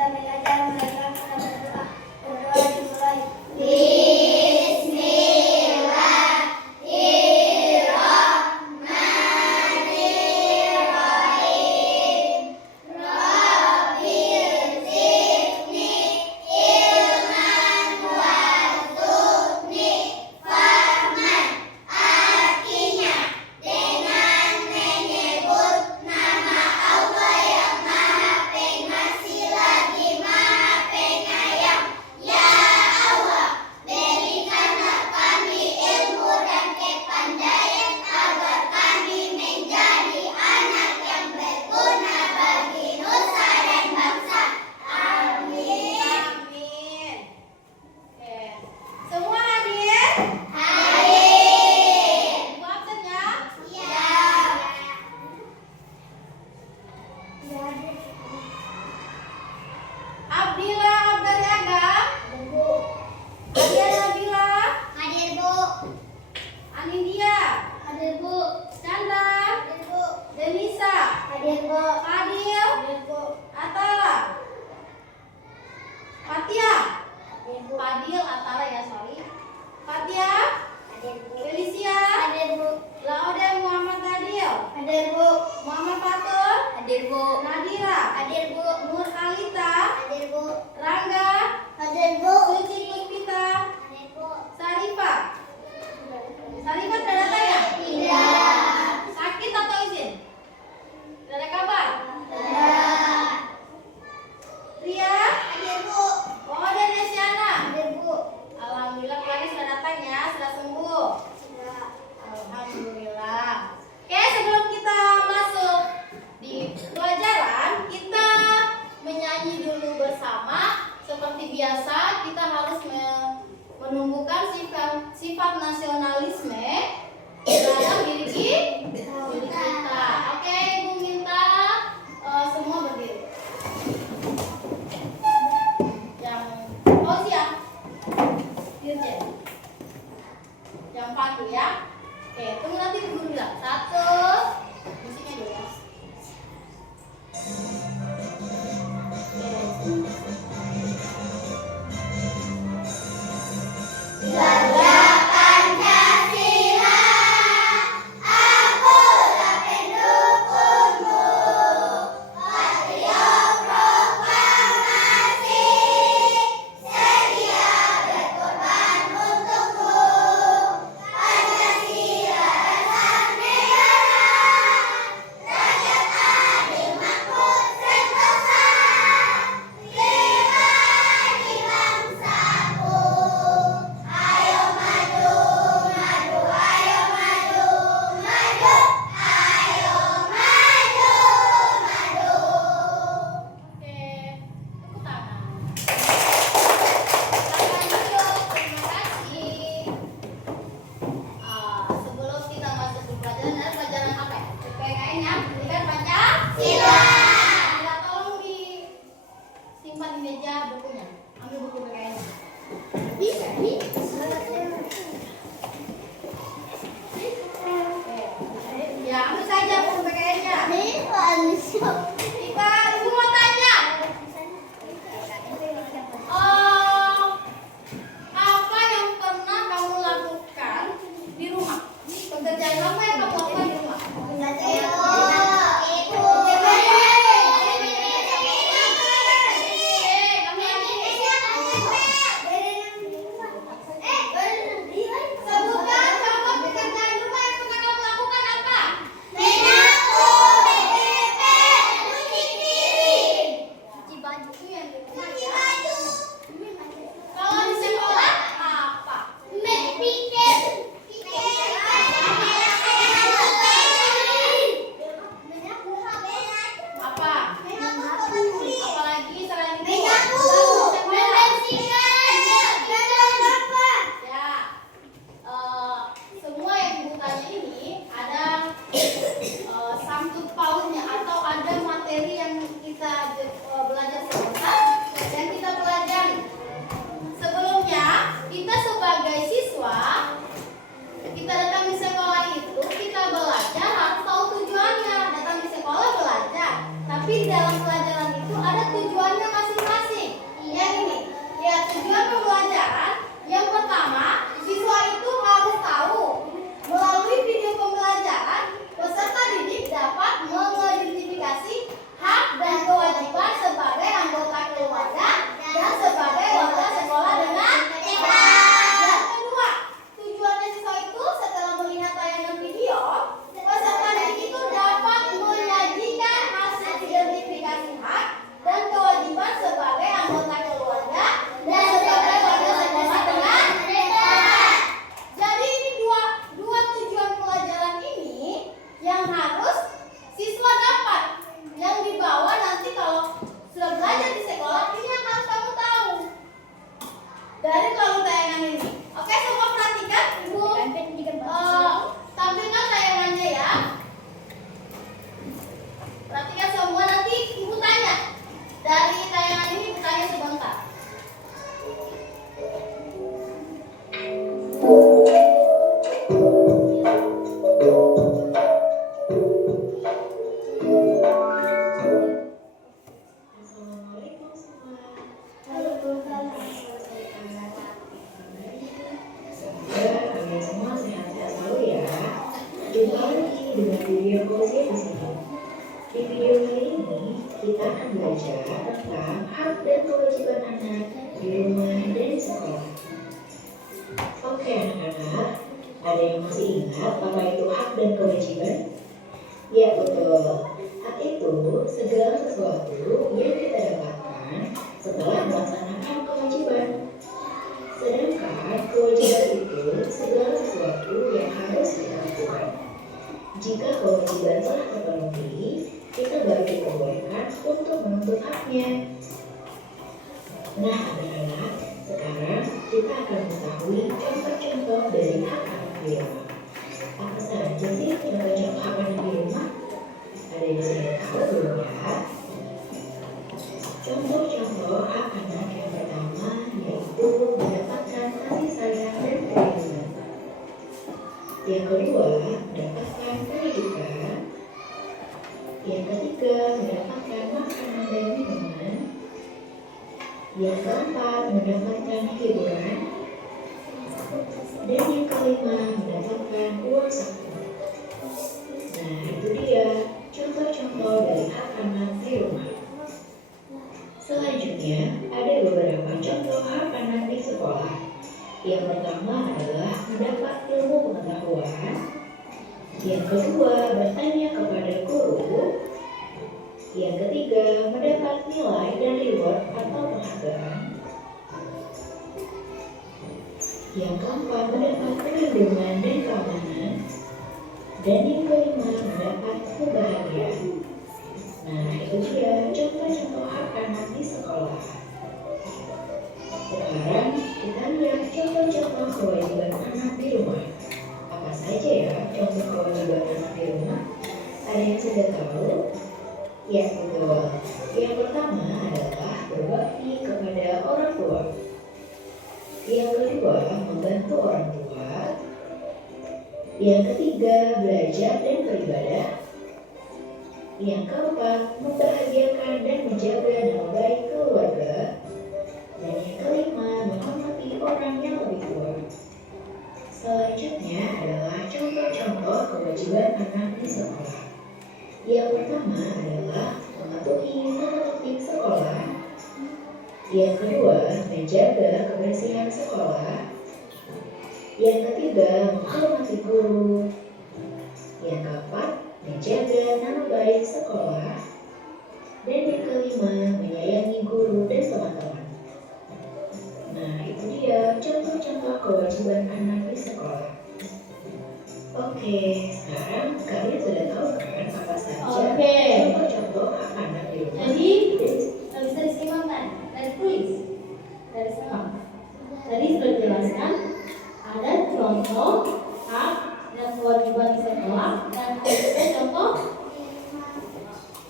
kita belajar mereka berdoa. Berdoa dimulai. Fadil, Atala ya, sorry. Fatia, Felicia, Laude Muhammad Adil, Muhammad Fatul, Nadira, Nur Alita, Rangga, Suci Puspita, Sarifah. Sarifah sudah datang ya? Tidak. Sakit atau izin? Tidak ada kabar? Ria, oh dan Nesiana. Alhamdulillah keluarga sudah datang ya, sudah sembuh. Alhamdulillah. Oke, sebelum kita masuk di pelajaran, kita menyanyi dulu bersama. Seperti biasa, kita harus menumbuhkan sifat nasionalisme dalam diri kita. Oke, Ibu minta semua berdiri. Yang patuh ya. Oke, tunggu nanti guru bilang. 1. Musiknya dulu ya. Tapi dalam pelajaran itu ada tujuannya masing-masing. Yang pertama, siswa itu harus tahu melalui video pembelajaran peserta didik dapat mengidentifikasi hak dan kewajiban sebagai anggota keluarga dan sebagai warga sekolah dengan baik. Yang kedua, tujuannya siswa itu setelah melihat tayangan video, peserta didik itu dapat menyajikan hasil identifikasi hak dan kewajiban sebagai anggota keluarga dan sebagai warga sekolah dengan baik. Jadi ini dua tujuan pelajaran ini yang harus siswa dapat, yang dibawa nanti kalau sudah belajar di sekolah. Ini yang harus kamu tahu dari melalui tayangan ini. Oke, semua perhatikan. Ibu tampilkan tayangannya ya. Perhatikan semua, nanti ibu tanya. Dari tayangan ini ibu tanya sebentar. Assalamualaikum semua. Semoga kalian semua sehat-sehat selalu ya. Jumpa lagi dengan video Fauziah di sini. Di video kali ini kita akan belajar tentang hak dan kewajiban anak di rumah dan di sekolah. Oke anak-anak, ada yang masih ingat apa itu hak dan kewajiban? Ya betul. Hak itu segala sesuatu yang kita dapatkan setelah melaksanakan kewajiban. Sedangkan kewajiban itu segala sesuatu yang harus kita lakukan. Jika kewajiban telah terpenuhi, kita baru diperbolehkan untuk menuntut haknya. Nah anak-anak, sekarang kita akan mengetahui contoh-contoh dari hak anak di rumah. Apa saja sih contoh-contoh hak anak di rumah? Ada yang saya tahu belum ya? Contoh-contoh hak anak yang pertama yaitu mendapatkan kasih sayang dan perlindungan. Yang kedua, mendapatkan pendidikan. Yang ketiga, mendapatkan makanan dan minuman. Yang keempat, mendapatkan hiburan. Dan yang kelima, mendapatkan uang saku. Nah, itu dia contoh-contoh dari hak anak di rumah. Selanjutnya, ada beberapa contoh hak anak di sekolah. Yang pertama adalah mendapat ilmu pengetahuan. Yang kedua, bertanya kepada guru. Yang ketiga, mendapat nilai dan reward atau penghargaan. Yang keempat, mendapat perlindungan dan keamanan. Dan yang kelima, mendapat kebahagiaan. Nah, itu dia contoh-contoh hak anak di sekolah. Sekarang kita lihat contoh-contoh kewajiban anak di rumah. Apa saja ya contoh kewajiban anak di rumah? Ada yang sudah tahu? Ya, betul. Yang pertama adalah berbakti kepada orang tua. Yang kedua, membantu orang tua. Yang ketiga, belajar dan beribadah. Yang keempat, membahagiakan dan menjaga nama baik keluarga. Dan yang kelima, menghormati orang yang lebih tua. Selanjutnya adalah contoh-contoh kewajiban anak di sekolah. Yang pertama adalah mematuhi tata tertib sekolah. Yang kedua, menjaga kebersihan sekolah. Yang ketiga, menghormati guru. Yang keempat, menjaga nama baik sekolah. Dan yang kelima, menyayangi guru dan teman-teman. Nah, itu dia contoh-contoh kewajiban anak di sekolah. Oke, sekarang kalian sudah tahu kan apa saja contoh-contoh hak anak di rumah. Jadi bisa disimak kan? Dan tulis. Dari simak. Tadi sudah dijelaskan ada contoh hak dan kewajiban di sekolah dan ada contoh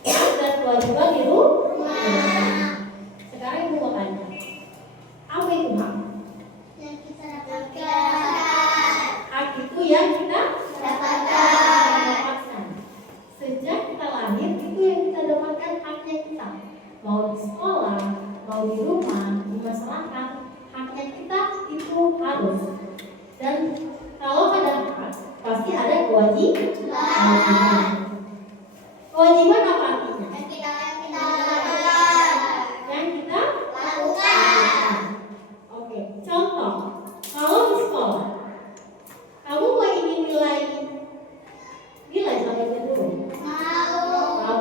hak dan kewajiban di rumah. Sekarang ibu mau tanya, apa itu hak? Yang kita dapatkan. Hak itu yang kita Dapatkan. sejak kita lahir, itu yang kita dapatkan haknya kita. Mau di sekolah, mau di rumah, di masyarakat, haknya haknya kita itu harus. Dan kalau ada hak, pasti ada kewajiban. Kewajiban apa artinya? Yang kita Yang kita lakukan. Oke, contoh, kalau di sekolah, kamu mau ingin nilai sampai dulu? Mau.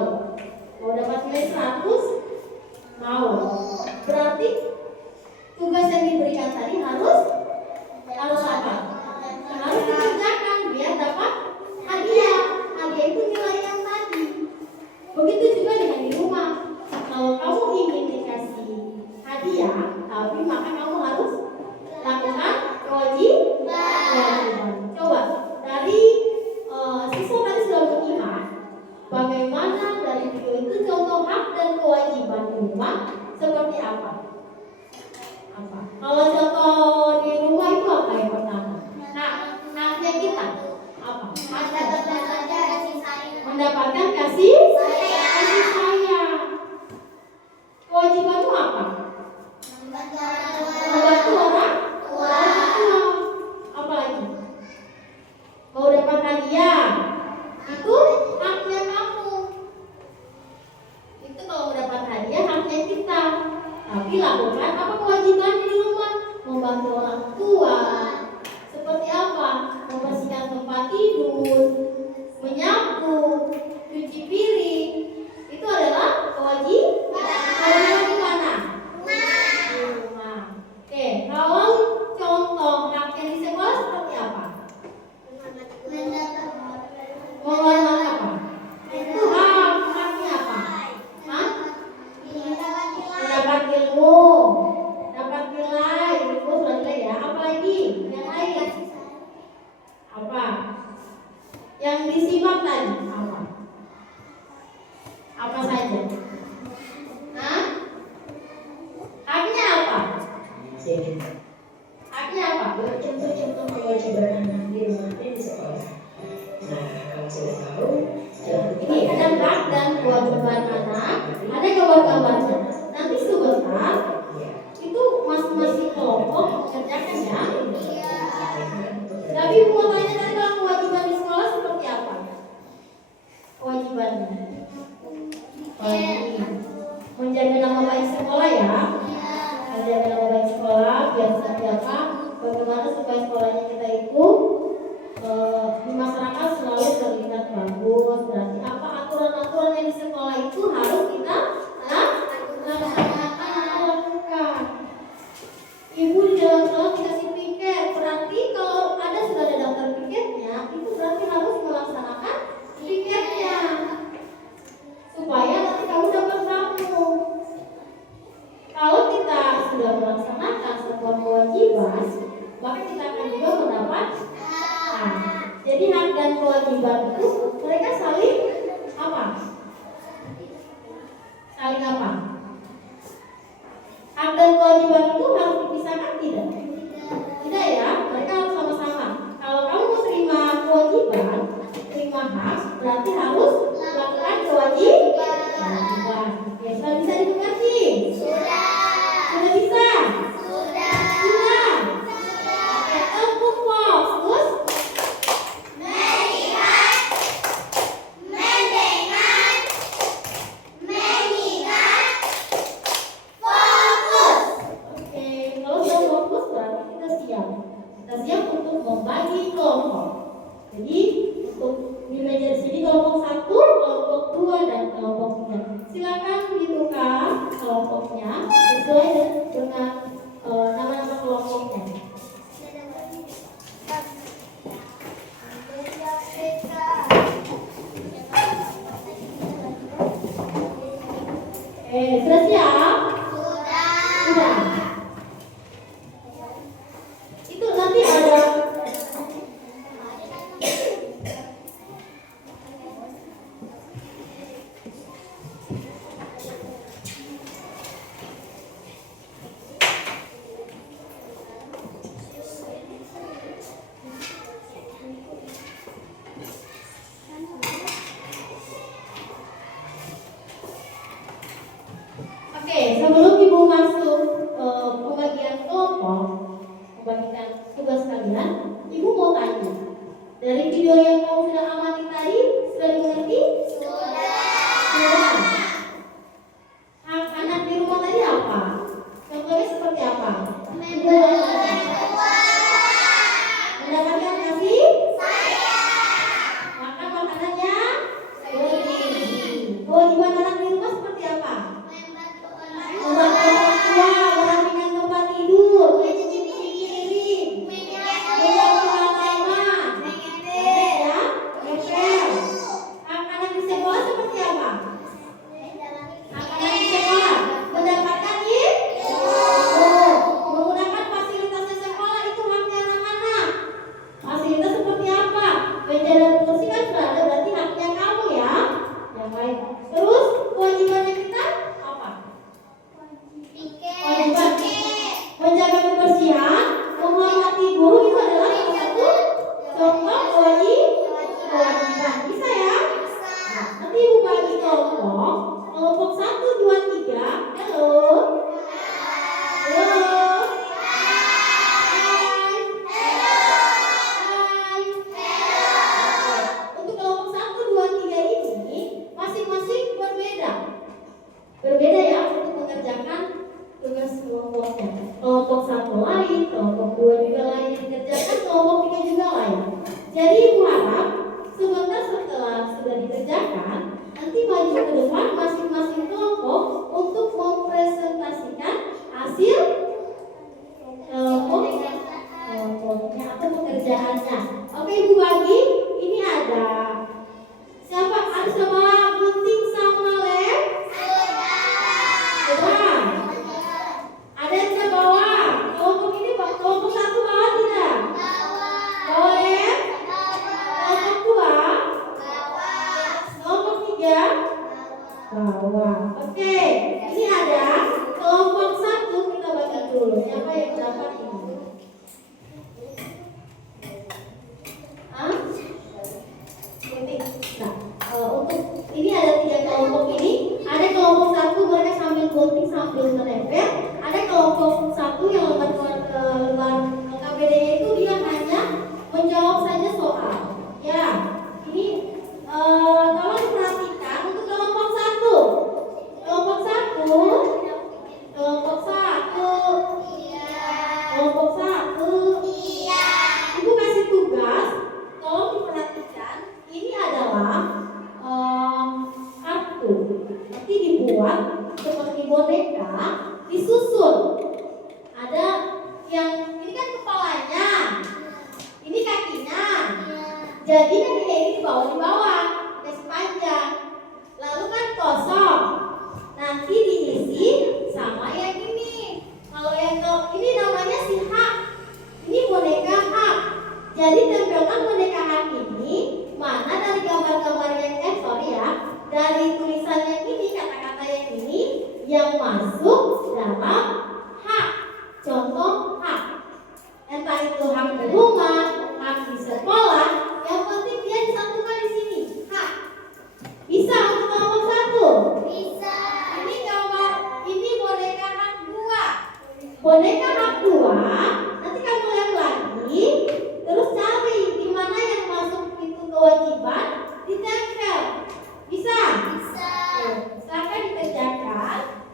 Mau dapat nilai 100? Mau. Berarti tugas yang diberikan tadi harus apa? Harus dikerjakan biar dapat hadiah. Hadiah itu nilai yang tadi. Begitu juga dengan di rumah. Kalau kamu ingin dikasih hadiah, tapi maka kamu harus lakukan kewajiban. Coba dari siswa tadi sudah melihat bagaimana dari video itu contoh hak dan kewajiban di rumah seperti apa? Kalau contoh di rumah itu apa yang pertama? Haknya kita apa? Mendapatkan kasih sayang. Kewajiban itu apa? Membantu orang tua. Apa lagi? Mau dapat hadiah, itu haknya kamu. Itu kalau mendapat hadiah haknya kita. Tapi lakukan apa kewajiban di rumah? Membantu orang tua. Seperti apa? Membersihkan tempat tidur, menyapu, cuci piring. Itu adalah kewajiban. Kewajiban di mana? Di rumah. Oke, kalau contoh haknya di sekolah seperti apa? Mengenal apa? Itu haknya apa? Mendapat ilmu, dapat nilai, itu sudah nilai ya. Apa lagi? Yang lain? Apa? Yang disimak tadi apa? Apa saja? Haknya apa? Haknya apa? Contoh-contoh kewajiban anak di rumah dan di sekolah. Nah, kalau sudah tahu, Ini ada hak dan kewajiban anak, ada gambar-gambarnya. Nanti sebentar itu masing-masing kelompok kerjakan ya. Tapi mau tanya tadi kalau kewajiban di sekolah seperti apa? Kewajibannya? Menjaga nama baik sekolah ya. Menjaga nama baik sekolah biar seperti apa? Bagaimana supaya sekolahnya kita itu di masyarakat selalu terlihat bagus. Berarti apa aturan-aturan yang di sekolah itu harus kita lakukan. Ibu di dalam sekolah dikasih piket, berarti kalau ada sudah ada daftar piketnya, itu berarti harus melaksanakan piketnya supaya nanti kamu dapat ramu. Kalau kita sudah melaksanakan sebuah kewajiban, maka kita akan juga mendapat jadi hak dan kewajiban itu mereka saling apa? Saling apa? Hak dan kewajiban itu harus dipisahkan tidak? Tidak ya, mereka harus sama-sama. Kalau kamu mau terima kewajiban, terima hak, berarti harus melakukan kewajiban. Oke, sudah bisa dimengerti? Sudah bisa? Sudah. Oke, tepuk fokus. Kita siap untuk membagi kelompok. Jadi untuk di meja sini kelompok 1, kelompok 2 dan kelompok 3. Silakan dibuka kelompoknya sesuai dengan nama-nama kelompoknya. Sudah siap? Sudah. Itu nanti ada Oke, sebelum ibu masuk ke pembagian kelompok, kelompoknya. Kelompok 1 lain, kelompok 2 juga lain yang dikerjakan, kelompok 3 juga lain. Jadi ibu harap sebentar setelah sudah dikerjakan, nanti maju ke depan masing-masing kelompok untuk mempresentasikan hasil kelompoknya atau pekerjaannya. Oke ibu bagi, ini ada siapa? Ada sama gunting sama lem? Sudah. Ada yang sudah bawa? Kelompok ini kelompok 1 bawa tidak? Bawa lem? Kelompok 2? Kelompok 3? Bawa. Oke, ini ada kelompok 1 kita bagi dulu. Siapa yang dapat ini? Nah, untuk ini ada 3 kelompok ini. Ada kelompok 1 mereka sambil gunting sambil menempel. Ada kelompok 1 yang lembar KBD-nya itu dia hanya menjawab saja soal. Ya, ini kalau diperhatikan untuk kelompok 1, kelompok 1, ibu kasih tugas. Tolong diperhatikan, ini adalah kartu. Nanti dibuat seperti boneka, disusun. Ada yang ini kan kepalanya, ini kakinya. Jadi kakinya ini di bawah, kasih panjang. Lalu kan kosong. Nanti diisi sama yang ini. Kalau yang ini namanya si hak. Ini boneka hak. Jadi tempelkan boneka hak ini mana dari gambar-gambar yang dari tulisannya ini, kata-kata yang ini yang masuk dalam hak. Contoh hak. Entah itu hak di rumah, hak di sekolah, yang penting dia disatukan di sini. Hak. Bisa untuk kelompok 1? Bisa. Ini gambar, ini boneka hak 2. Boneka hak 2, nanti kamu lihat lagi, terus cari di mana yang masuk itu kewajiban, ditempel. Bisa? Bisa. Silakan dikerjakan.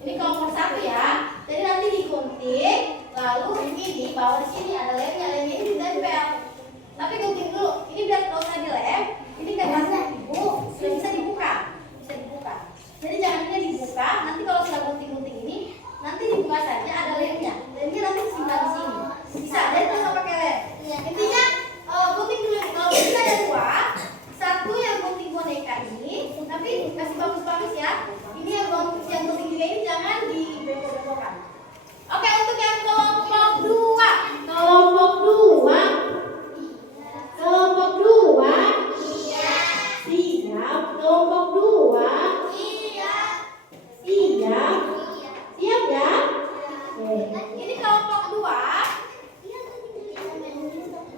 Ini kelompok 1 ya. Jadi nanti digunting, lalu ini bawa di sini ada lemnya, lemnya ini ditempel. Tapi gunting dulu. Ini biar kalau usah dilem, ini nggak basah ibu, sudah bisa dibuka. Bisa dibuka. Jadi jangan ini dibuka. Nanti kalau sudah gunting-gunting ini, nanti dibuka saja ada lemnya. Lemnya nanti simpan di sini. Bisa. Jadi terus pakai lem. Intinya gunting dulu. Kalau kita ada 2, 1 yang gunting boneka ini, tapi kasih bagus-bagus ya. Ini yang gunting juga ini jangan dibengkok-bengkokkan. Oke, untuk yang kelompok 2. Kelompok 2. Kelompok 2. Iya. Siap. Kelompok 2. Iya. Siap. Siap ya? Oke. Ini kelompok 2.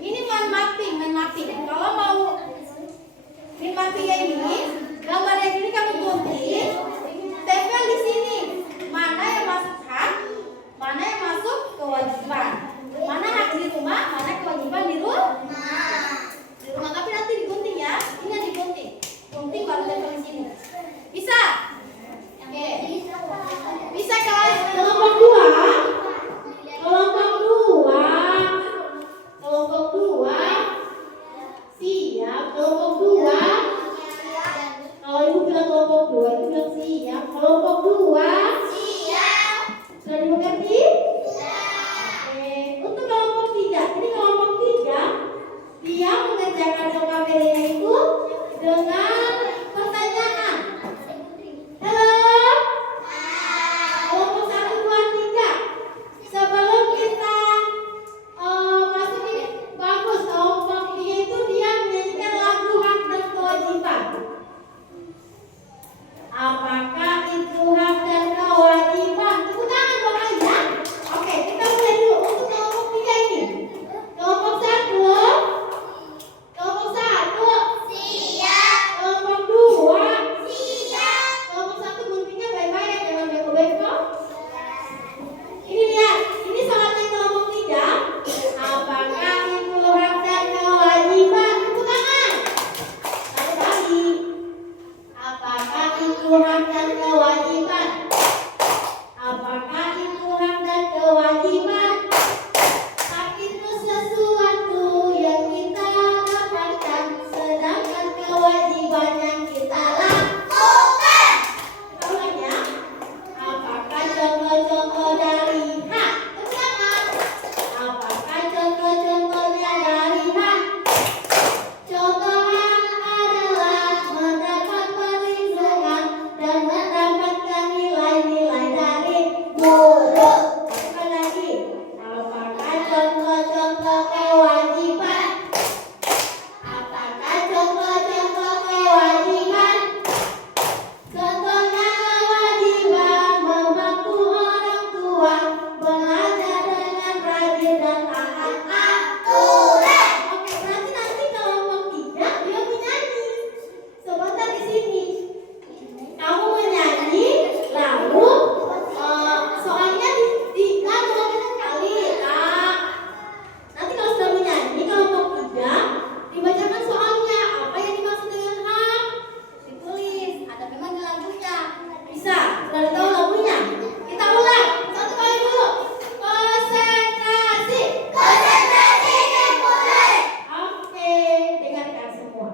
Ini mind mapping. Kalau mau mind mappingnya ini, gambar yang ini kamu gunting, tempel di sini. Mana yang masuk hak, mana yang masuk kewajiban. Mana hak di rumah, mana kewajiban di rumah. Di rumah, tapi nanti digunting ya. Ini yang digunting. Gunting baru tempel di sini. Bisa? Oke. Bisa kelas kelompok 2. Kelompok 2. Kelompok 2. Siap. Kelompok 2. Kalau ibu bilang kelompok 2, itu bilang siap. Kelompok 2. Siap. Sudah dimengerti? Oke. Untuk kelompok 3, ini kelompok 3 dia mengerjakan LKPD-nya itu dengan pertanyaan. Halo? Kelompok 1, 2, 3. Sebelum kita masuk ini, bagus. Kelompok 3 itu dia menyanyikan lagu hak dan kewajiban. Apakah itu hak dan kewajiban? Tepuk tangan dong ya. Oke, kita mulai dulu untuk kelompok 3 ini. Kelompok 1. Kelompok 1. Siap. kewajiban yang kita lakukan. Kita ulang ya. Apakah contoh-contoh dari hak? Bersama. Apakah contoh-contohnya dari hak? Contoh hak adalah mendapat perlindungan dan mendapatkan nilai-nilai dari guru. Lakukan lagi. Apakah contoh-contoh kewajiban? Apakah contoh-contoh kewajiban? Contohnya kewajiban membantu orang tua belajar dengan rajin dan taat aturan. Oke, berarti nanti kelompok 3 dia menyanyi. Sebentar di sini. Kamu menyanyi, lalu soalnya dibacakan sekali. Nah, nanti kalau sudah menyanyi kelompok 3 dibacakan soalnya. Apa yang dimaksud dengan hak? Ditulis. Ada memang di lagunya. Bisa? Sudah tahu lagunya? Kita ulang. Satu kali dulu. Konsentrasi. Konsentrasi dimulai. Oke, dengarkan semua.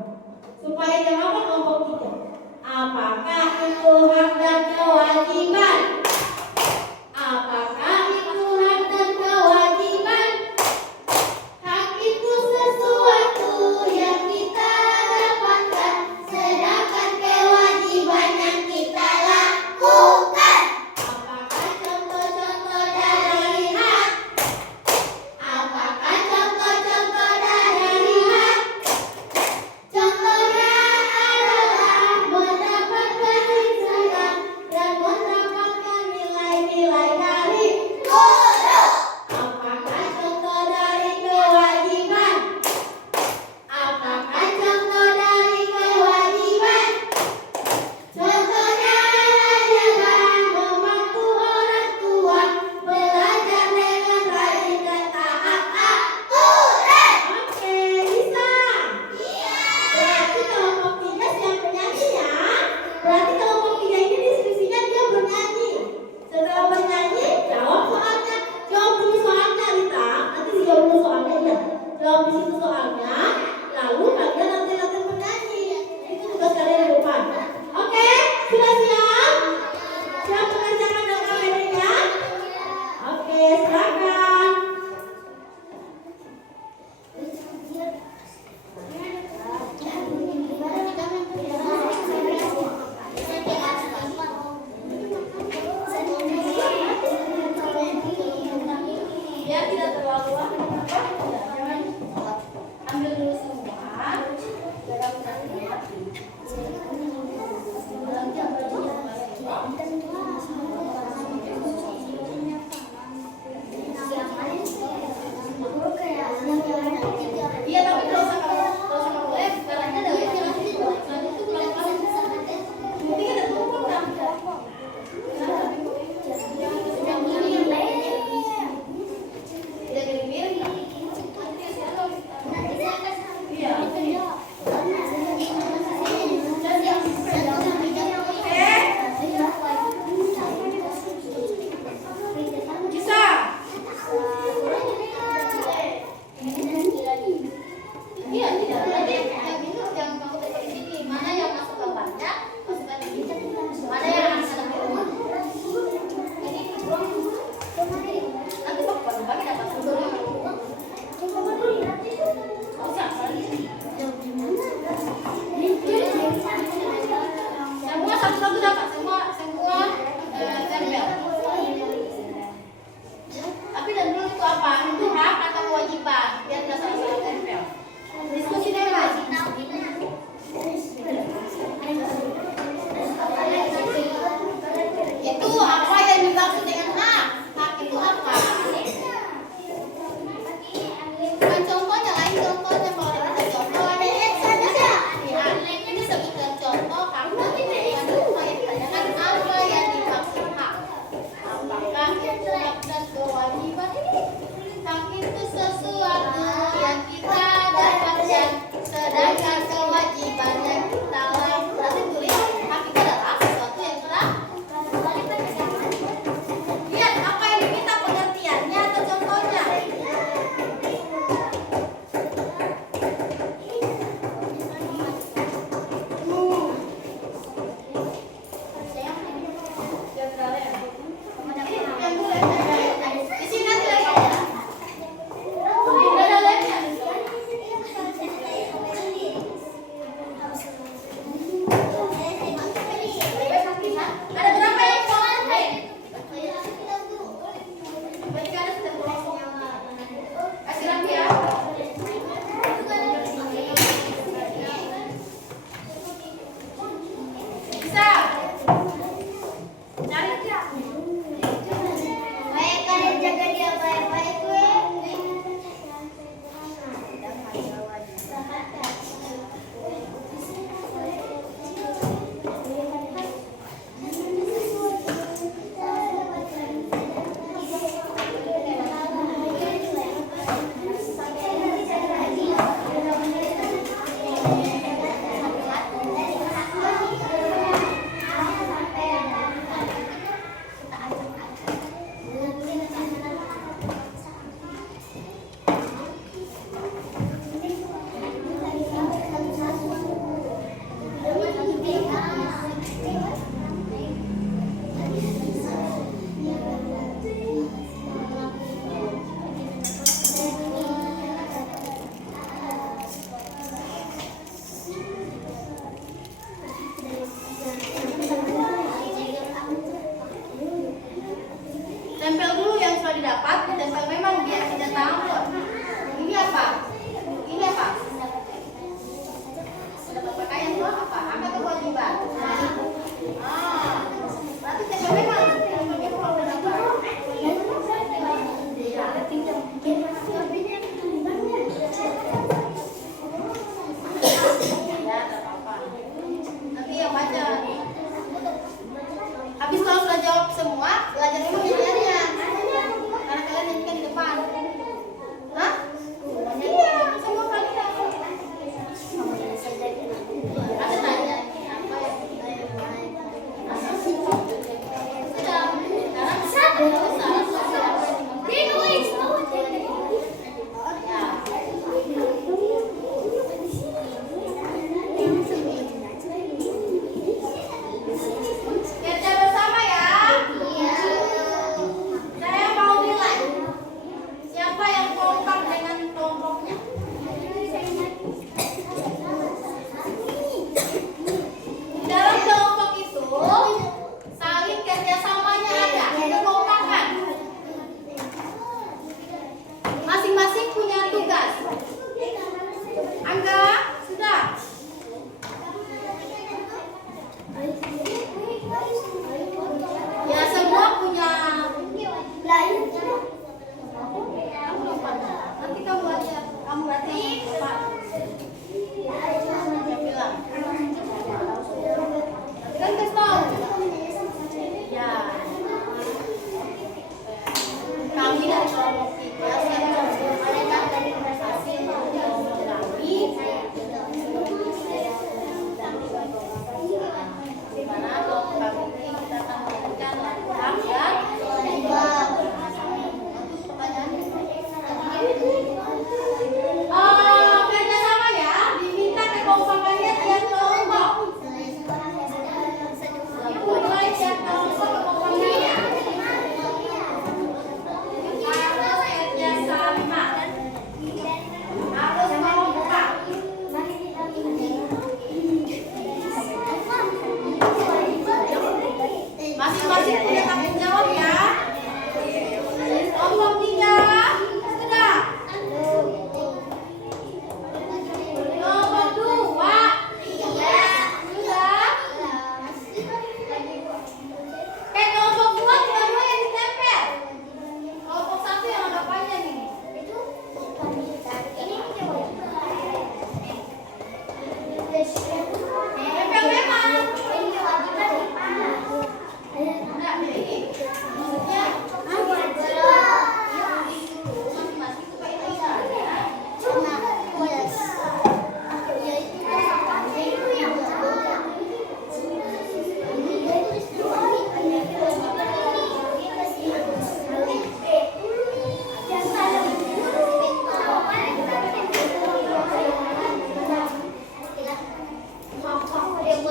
Supaya jawab kelompok 3. Apakah itu hak dan kewajiban? Apakah itu hak dan kewajiban? Hak itu sesuatu yang kita dapatkan, sedangkan kewajiban yang kita lakukan. Apakah contoh-contoh dari hak? Apakah contoh-contoh dari hak? Contohnya adalah mendapat perlindungan dan mendapatkan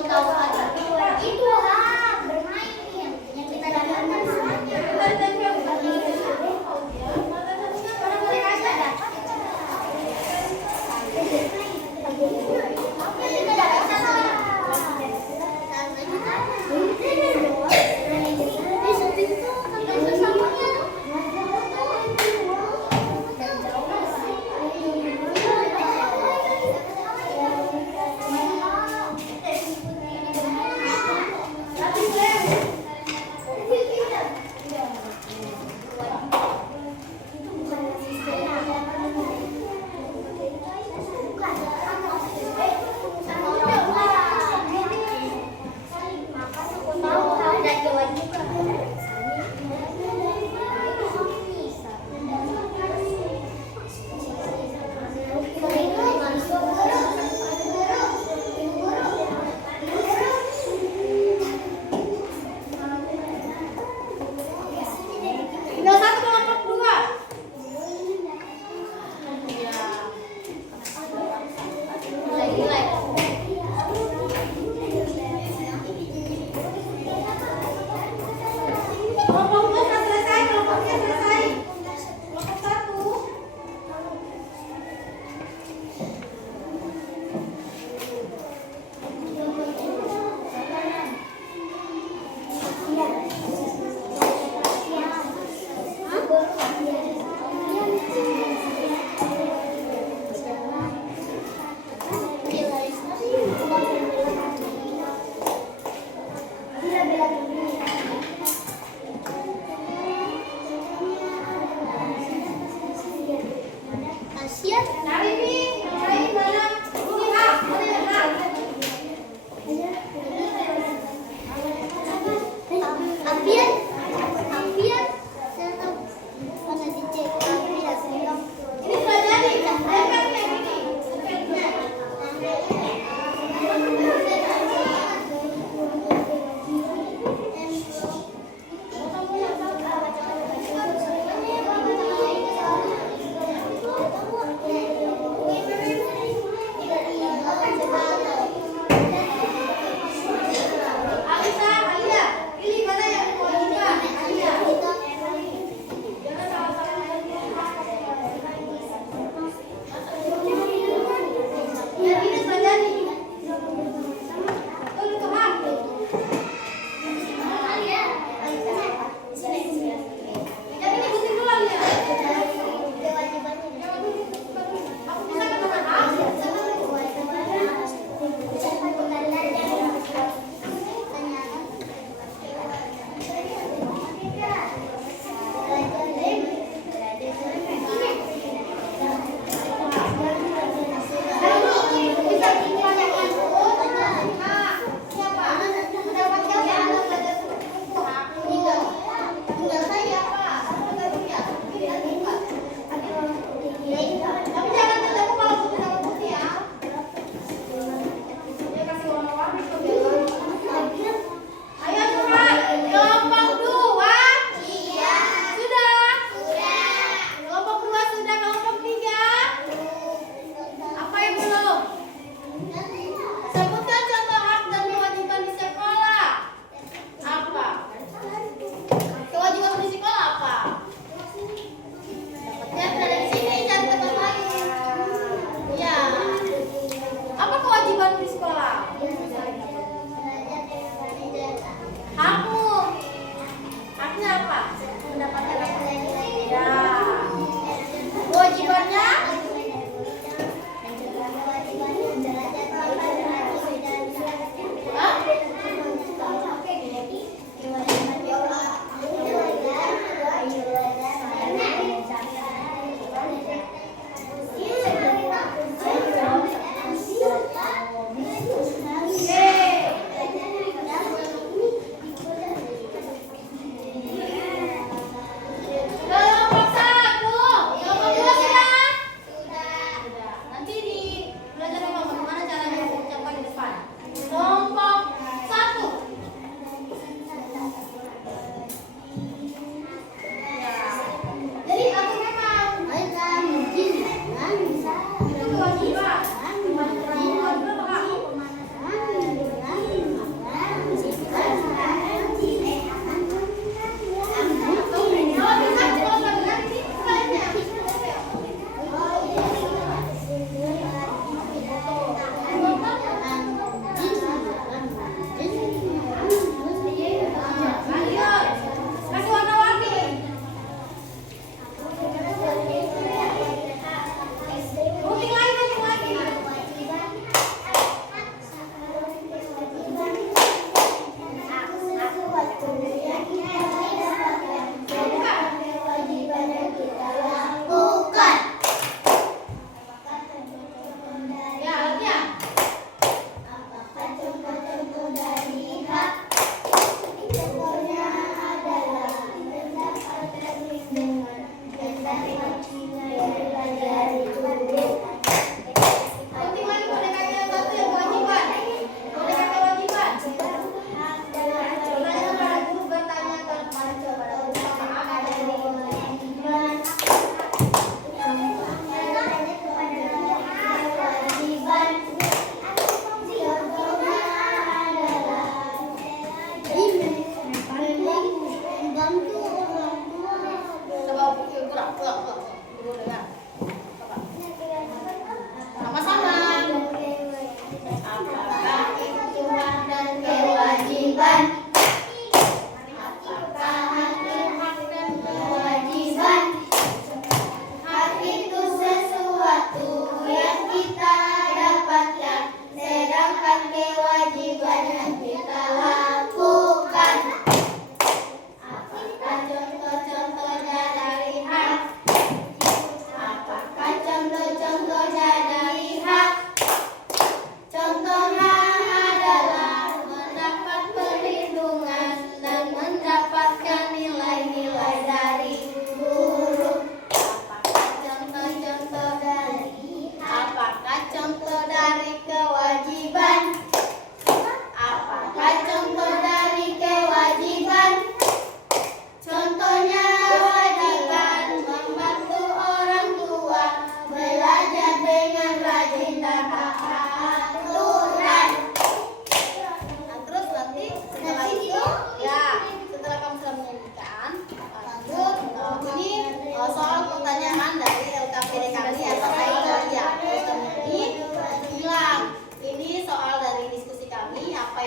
tahu aja. Itu bermain yang kita dapatkan semuanya. Karena mereka sudah dapat. Kita dapat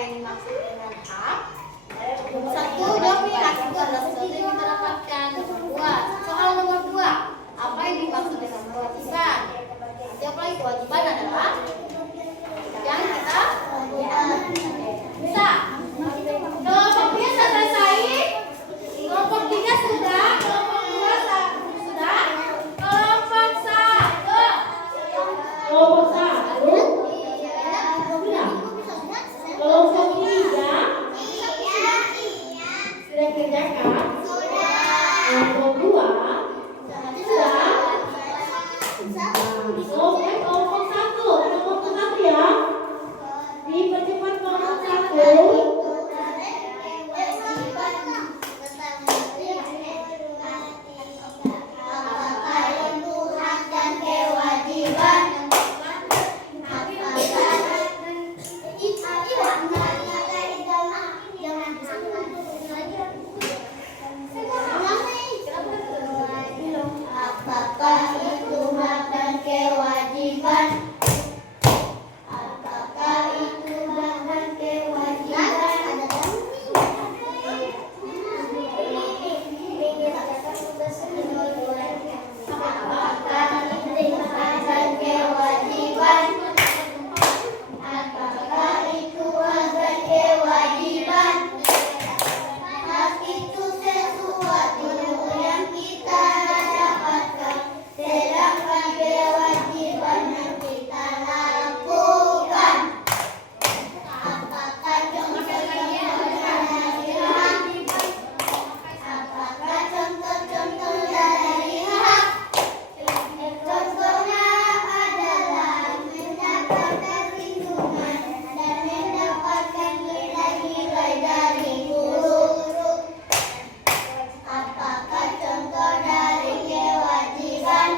yang dimaksud dengan hak? Nomor 1, jawab nih, hak itu adalah sesuatu yang kita dapatkan. Nomor 2, soal nomor 2, apa yang dimaksud dengan kewajiban? Jawab lagi, kewajiban adalah yang kita bisa. Kelompok 3 sudah selesai. Kelompok 3 sudah. Kelompok 2 sudah. Kelompok 1. Kelompok 1 sudah. Kelompok 3 sudah kerjakan. Kelompok 2 sudah. Kelompok 1 ya. Dipercepat kelompok 1. Apakah itu hak dan kewajiban? Apakah itu hak dan kewajiban? Apakah itu hak dan kewajiban? Apakah itu hak dan kewajiban? Hak itu sesuatu yang kita dapatkan, sedangkan kewajiban yang kita lakukan. Apakah contoh-contoh dari hak? Apakah contoh-contoh dari hak? Contohnya adalah mendapatkan perlindungan dan mendapatkan nilai-nilai dari guru. Apakah contoh dari kewajiban?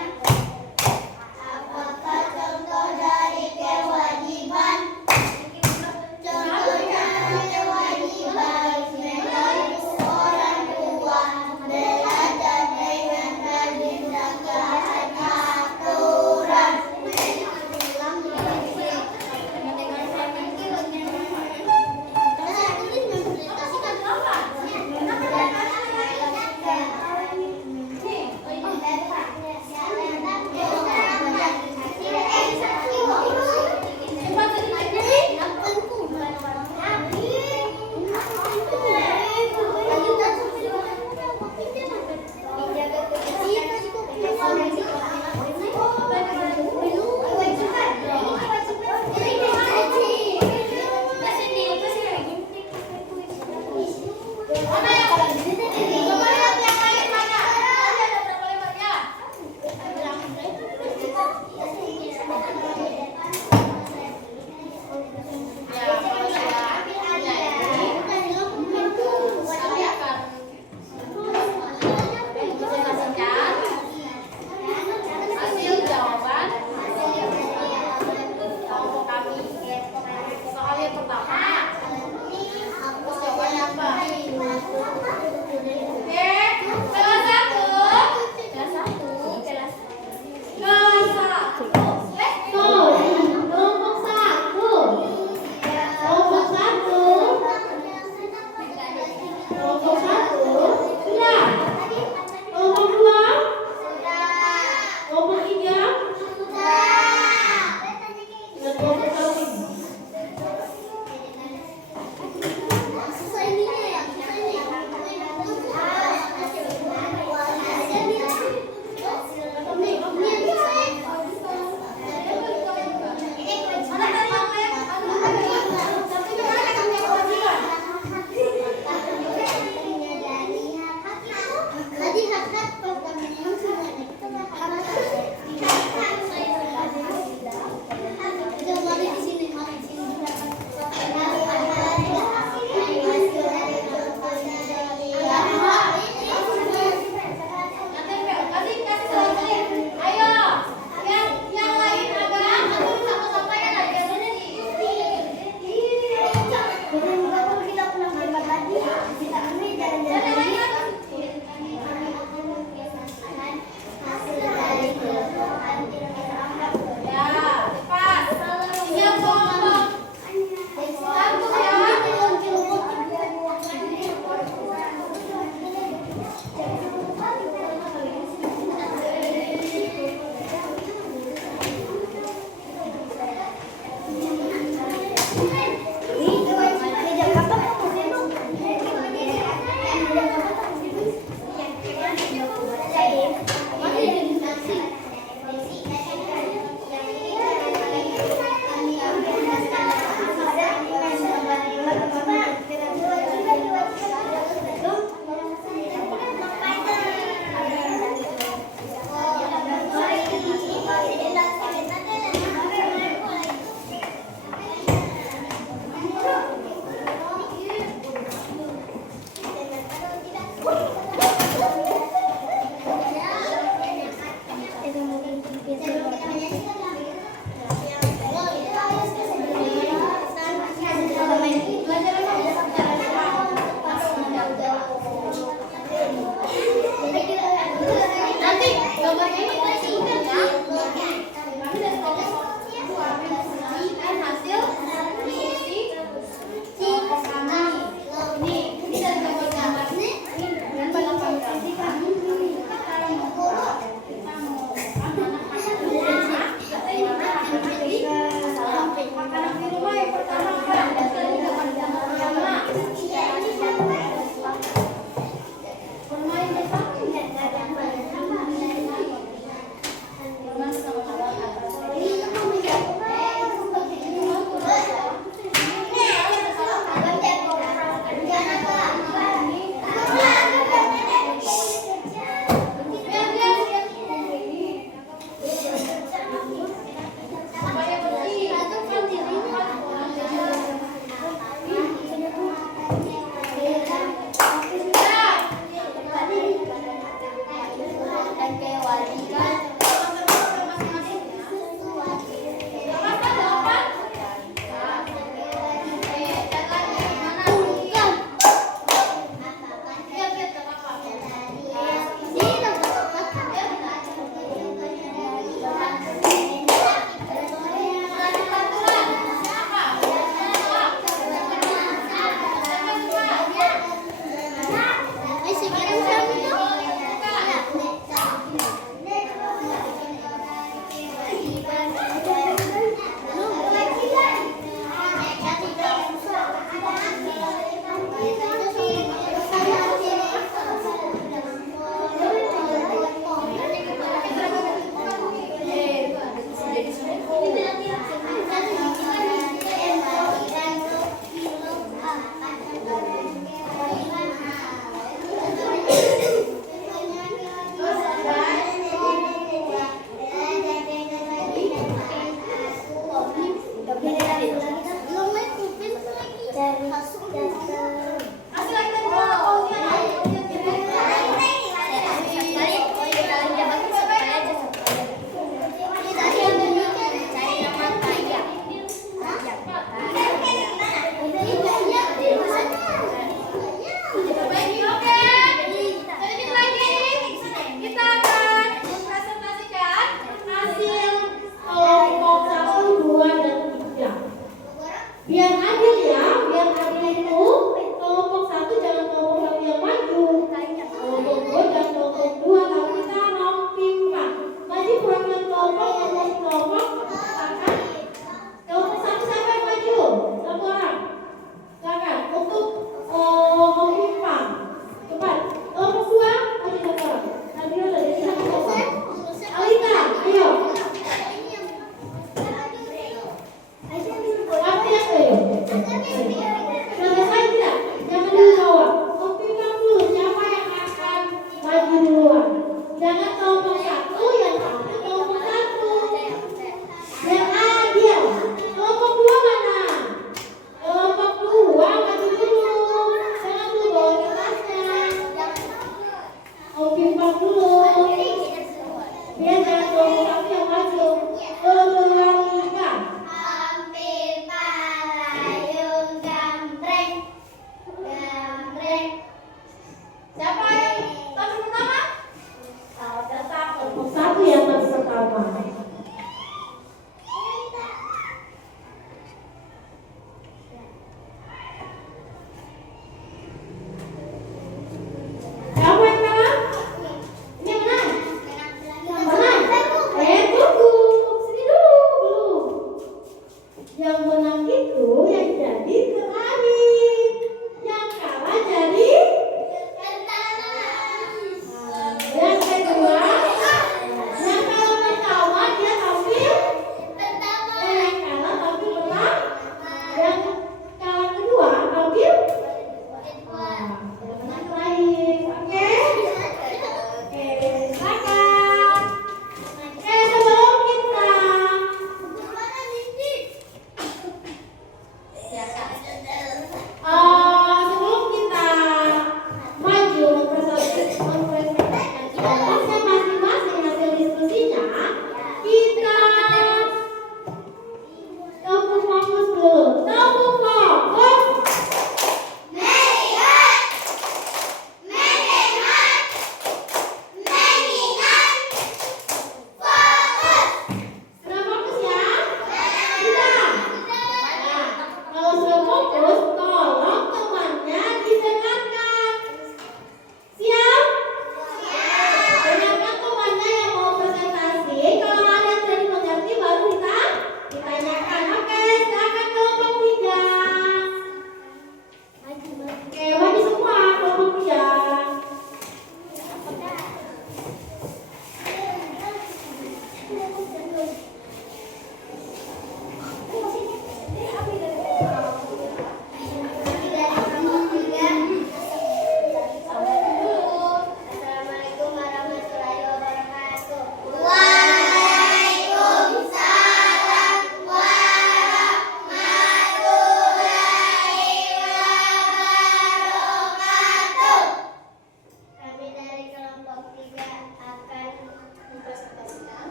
Apakah contoh dari kewajiban? Contohnya kewajiban menurut orang tua belajar dengan rajin dan taat aturan. Hasil jawaban kelompok kami. Soal yang pertama, terus jawabannya apa?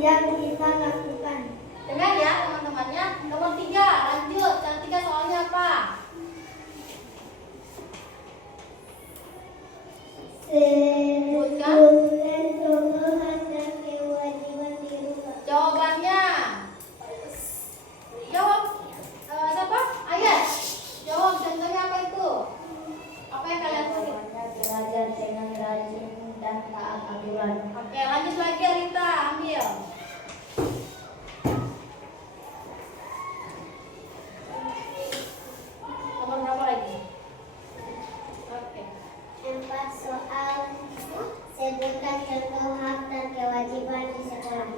yang kita lakukan. Dengar ya teman-temannya. Nomor 3, lanjut. Yang 3 soalnya apa? Sebutkan contoh dan kewajiban di rumah. Jawabannya. Jawab. Siapa? Ayat. Jawab contohnya apa itu? Apa yang kalian tulis? Belajar dengan rajin dan taat aturan. Oke, lanjut lagi Rita, ambil. Nomor berapa lagi? Oke. 4 soal. Sebutkan contoh hak dan kewajiban di sekolah.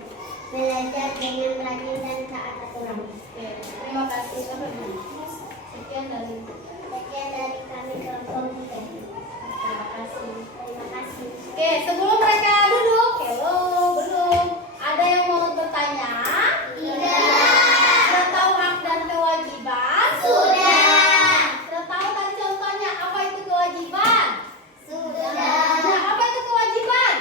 Belajar dengan rajin dan taat aturan. Oke, terima kasih. Sekian dari Kami kelompok tiga. terima kasih. Terima kasih. Oke, sebelum mereka duduk, belum. Ada yang mau bertanya? Sudah tahu hak dan kewajiban? Sudah tahu tadi contohnya apa itu kewajiban? Nah, apa itu kewajiban?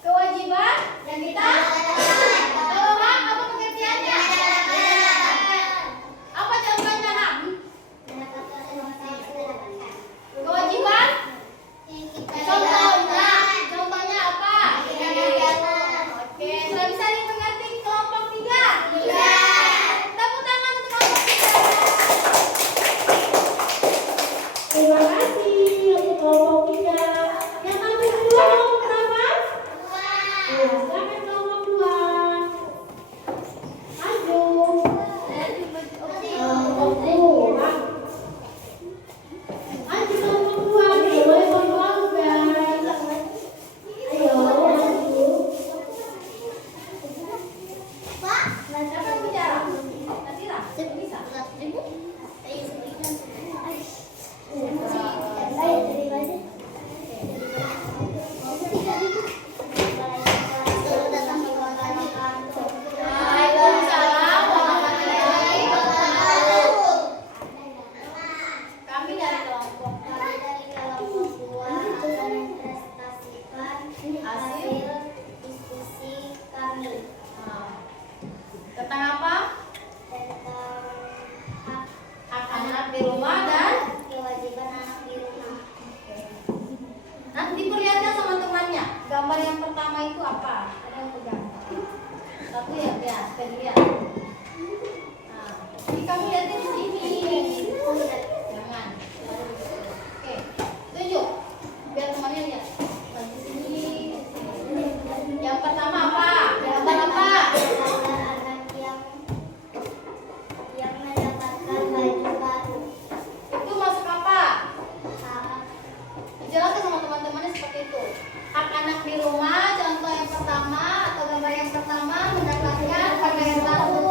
Kewajiban yang kita kalau hak apa pengertiannya? Apa contohnya hak? Kewajiban? Contohnya apa? Oke, sudah bisa dimengerti kelompok 3? Tepuk tangan untuk kelompok 3. Terima kasih untuk kelompok 3. Yang kami kedua kelompok berapa? Ya, silakan kelompok 2. Maju. Kelompok 2. Maju kelompok 2. Tidak boleh malu-malu, guys. Ayo, maju. Siapa yang bicara? Nasira? Bisa? Waalaikumsalam warahmatullahi wabarakatuh. Kami dari kelompok hasil diskusi kami tentang apa? tentang hak Hak anak di rumah dan kewajiban anak di rumah. nanti diperlihatkan sama temannya. Gambar yang pertama itu apa? Ada yang pegang? Satu ya, lihat, lihat. Nah, jadi kamu lihatnya di sini. Jangan. Oke, tunjuk. Biar temannya lihat. Nah, di sini. Yang pertama apa? Gambar apa? Anak-anak yang mendapatkan baju baru. Itu masuk apa? Hak Dijelaskan sama teman-temannya seperti itu. Hak anak di rumah, contoh yang pertama atau gambar yang pertama mendapatkan pakaian baru.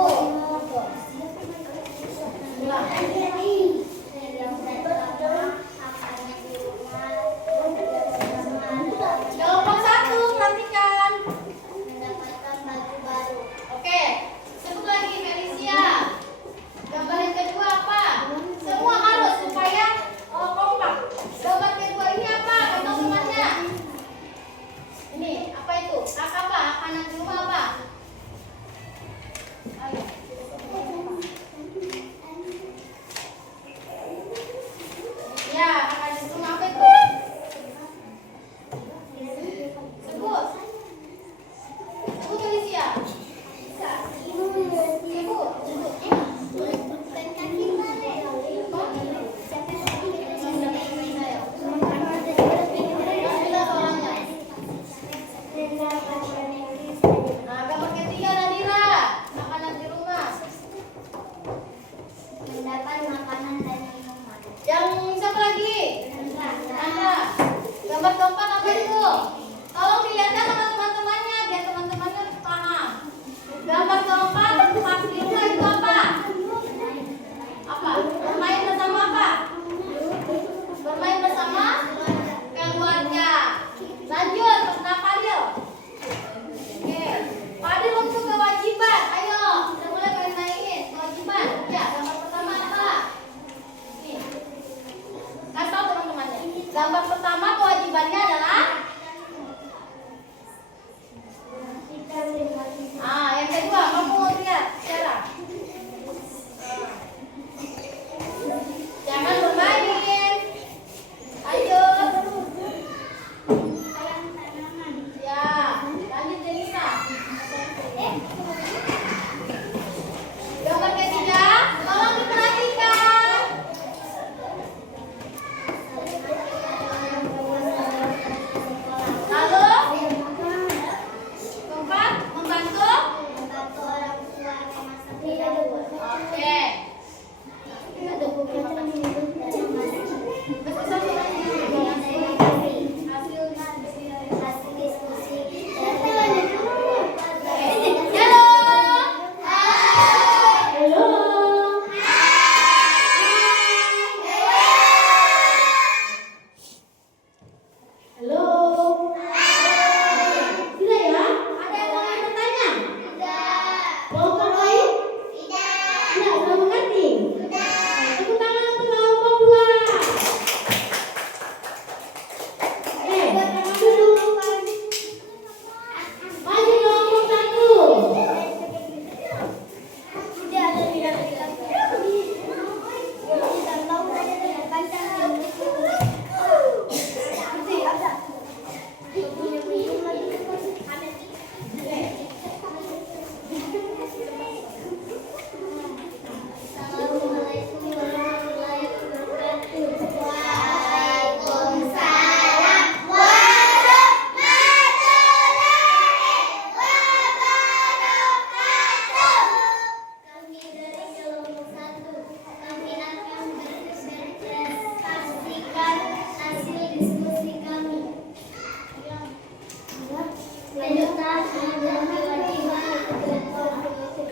hak dan kewajiban masing-masing.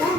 Dan